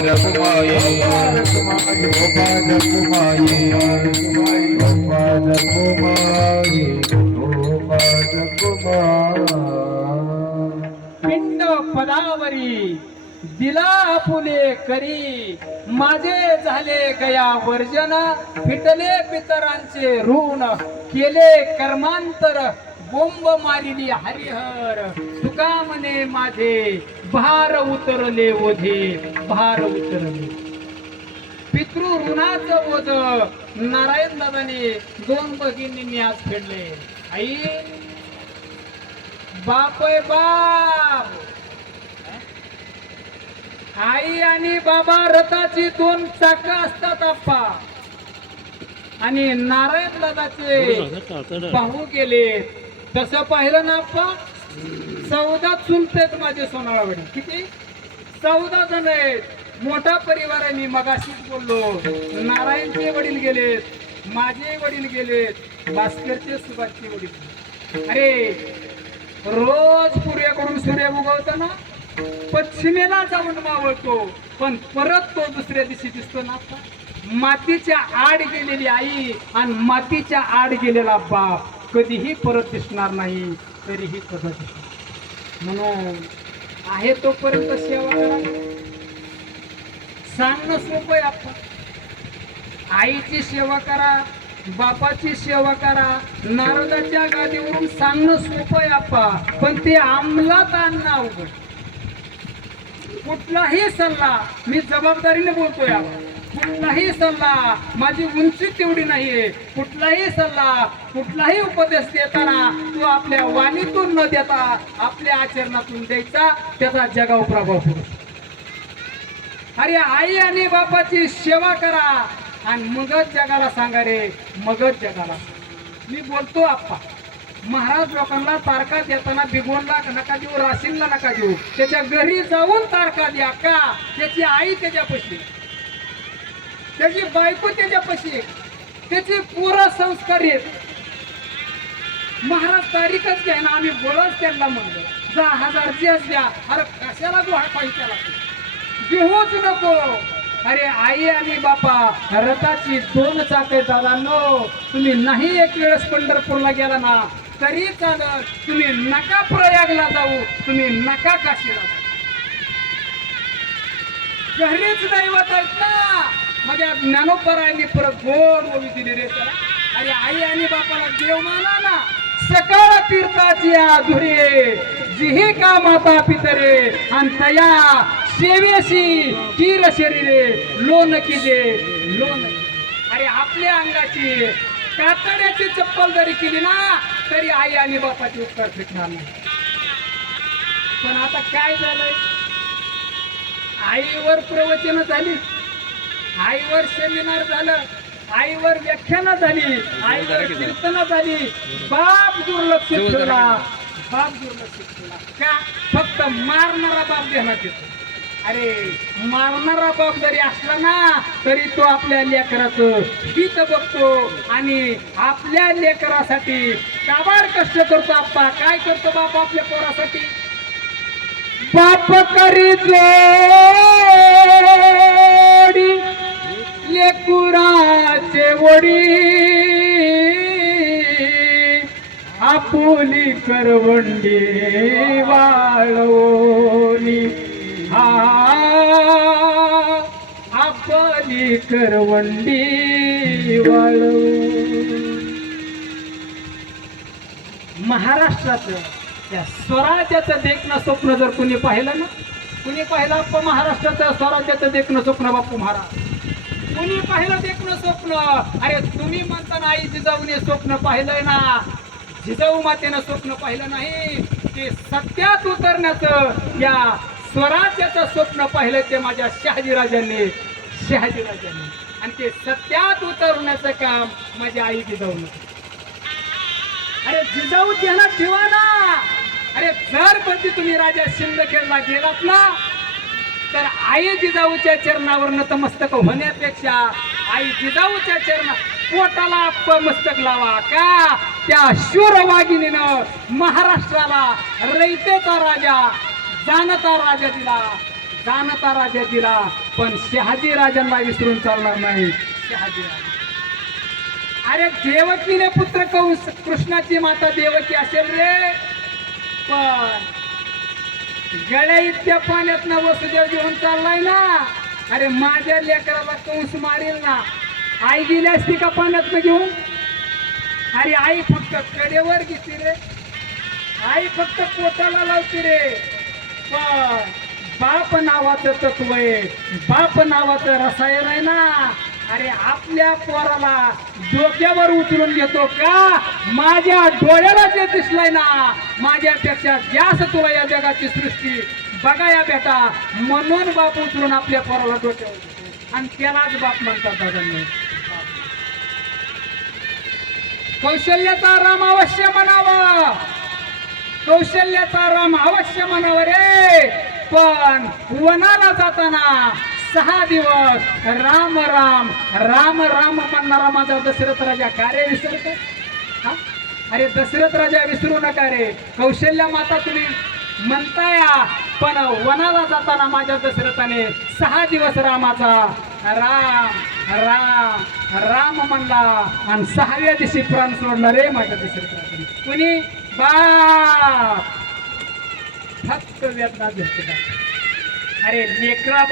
पिंड पदावरी दिला फुले करी माझे झाले गया वर्जन फिटले पितरांचे ऋण केले कर्मांतर बोंब मारिली हरिहर तुका म्हणे माझे भार उतरले ओझे भार उतरले पितृ ऋणाचं ओझ नारायण दादाने दोन भगिनींनी आज फेडले आई बाप बाप आई आणि बाबा रथाची दोन चाकं असतात आप्पा आणि नारायण दादाचे पाहू गेले तसं पाहिलं ना आप्पा 14 चुलतेत माझे सोनाळावडी किती 14 जण आहेत मोठा परिवार आहे मी मगाशीच बोललो नारायणचे वडील गेलेत माझे वडील गेलेत भास्करचे सुभाषचे वडील अरे रोज पूर्वेकडून सूर्य उगवतो ना पश्चिमेला जाऊन मावळतो पण परत तो दुसऱ्या दिवशी दिसतो ना मातीच्या आड गेलेली आई आणि मातीच्या आड गेलेला बाप कधीही परत दिसणार नाही तरीही कधी म्हणून आहे तोपर्यंत सेवा करा सांगणं सोपं आहे आपण आईची सेवा करा बापाची सेवा करा नारदाच्या गादीवरून सांगणं सोपं आहे आप्पा पण ते अंमलात आणणं अवघड कुठलाही सल्ला मी जबाबदारीने बोलतोय कुठलाही सल्ला माझी उंची तेवढी नाहीये कुठलाही सल्ला कुठलाही उपदेश देताना तो आपल्या वाणीतून न देता आपल्या आचरणातून द्यायचा त्याचा जगावर प्रभाव पडतो अरे आई आणि बापाची सेवा करा आणि मगच जगाला सांगा रे मगच जगाला मी बोलतो आप्पा महाराज लोकांना तारखा देताना बिगोनला नका देऊ राशीनला नका देऊ त्याच्या घरी जाऊन तारखा द्या का त्याची आई त्याच्यापाशी त्याची बायको त्याच्यापाशी त्याचे पुरा संस्कार आहेत महाराज तारीखच घ्या ना आम्ही बोलच त्यांना म्हणलो 10,000ची द्या अरे कशाला जो हा पाहिजे घेऊच नको अरे आई आणि बापा रथाची 2 चाके दादांनो तुम्ही नाही एक वेळेस पंढरपूरला गेला ना तरी चालत तुम्ही नका प्रयागला जाऊ तुम्ही नका काशीला जाऊ घरीच दैवत आहेत ना माझ्या ज्ञानोपरायांनी परत गोड ओवी दिली रे त्याला अरे आई आणि बापाला देव माना ना सकाळ तीर्थाची आधुरे जिही का माता पितरे आणि तया सेवेशी चिर शरीरे लोन किजे लोन अरे आपल्या अंगाची कातड्याची चप्पल जरी केली ना तरी आई आणि बापाची उपकार भेटणार नाही पण आता काय झालंय आईवर प्रवचन झाली आईवर सेमिनार झालं आईवर व्याख्यानं झाली आईवर कीर्तन झाली बाप दुर्लक्ष ठेवला बाप दुर्लक्ष ठेवला का फक्त मारणारा बाप देण्यात येतो अरे मारणारा बाप जरी असला ना तरी तो आपल्या लेकराचं हित बघतो आणि आपल्या लेकरासाठी काबाड कष्ट करतो आप्पा काय करतो बाप आपल्या पोरासाठी बाप करी जोडी लेकुराचे वडी आपुली करवंडी वाळवणी आपली करवंडी वाळव महाराष्ट्राचं या स्वराज्याचं देखणं स्वप्न जर कुणी पाहिलं ना कुणी पाहिलं बाप्पा महाराष्ट्राचं स्वराज्याचं देखणं स्वप्न बाप्पू महाराज कुणी पाहिलं देखणं स्वप्न अरे तुम्ही म्हणताना आई जिजाऊने स्वप्न पाहिलंय ना जिजाऊ मातेनं स्वप्न पाहिलं नाही ते सत्यात उतरण्याचं या स्वराज्याचं स्वप्न पाहिलं ते माझ्या शहाजीराजांनी आणि ते सत्यात उतरण्याचं काम माझ्या आई जिजाऊन अरे जिजाऊ ध्यानात ठेवा ना अरे जर कधी तुम्ही राजा सिंदखेडला गेलात ना तर आई जिजाऊच्या चरणावर नतमस्तक होण्यापेक्षा आई जिजाऊच्या चरणा पोटाला मस्तक लावा का त्या शूरवागिनीनं महाराष्ट्राला रयतेचा राजा जानता राजा दिला जाणता राजा दिला, पण शहाजी राजांना विसरून चालणार नाही. शहाजी राजा, अरे देवकीने पुत्र कंस, कृष्णाची माता देवकी असेल रे, पण गळ्या इतक्या पाण्यात ना वसुदेव घेऊन चाललाय ना. अरे माझ्या लेकराला कंस मारेल ना, आई गेली असती का पाण्यात घेऊन? अरे आई फक्त कडेवर घेते रे, आई फक्त पोटाला लावते रे. पण बाप नावाचं तत्व आहे, बाप नावाचं रसायन आहे ना. अरे आपल्या पोराला डोक्यावर उचलून घेतो का? माझ्या डोळ्याला जे दिसलंय ना, माझ्यापेक्षा जास्त तुला या जगाची सृष्टी बघा या बेटा, म्हणून बाप उचलून आपल्या पोराला डोक्यावर घेतो आणि त्यालाच बाप म्हणतात. दादांनी कौशल्याचा राम अवश्य म्हणावा, कौशल्याचा राम अवश्य म्हणावं रे. पण वनाला जाताना 6 दिवस राम राम राम राम म्हणणारा माझा दशरथ राजा का रे विसरतो? अरे दशरथ राजा विसरू नका रे. कौशल्या माता तुम्ही म्हणताय, पण वनाला जाताना माझ्या दशरथाने 6 दिवस रामाचा राम राम राम म्हणला आणि 6व्या दिवशी प्राण सोडला रे माझ्या दशरथाने. कुणी? बाप. फक्त वेदना भेटतात. अरे लेकरा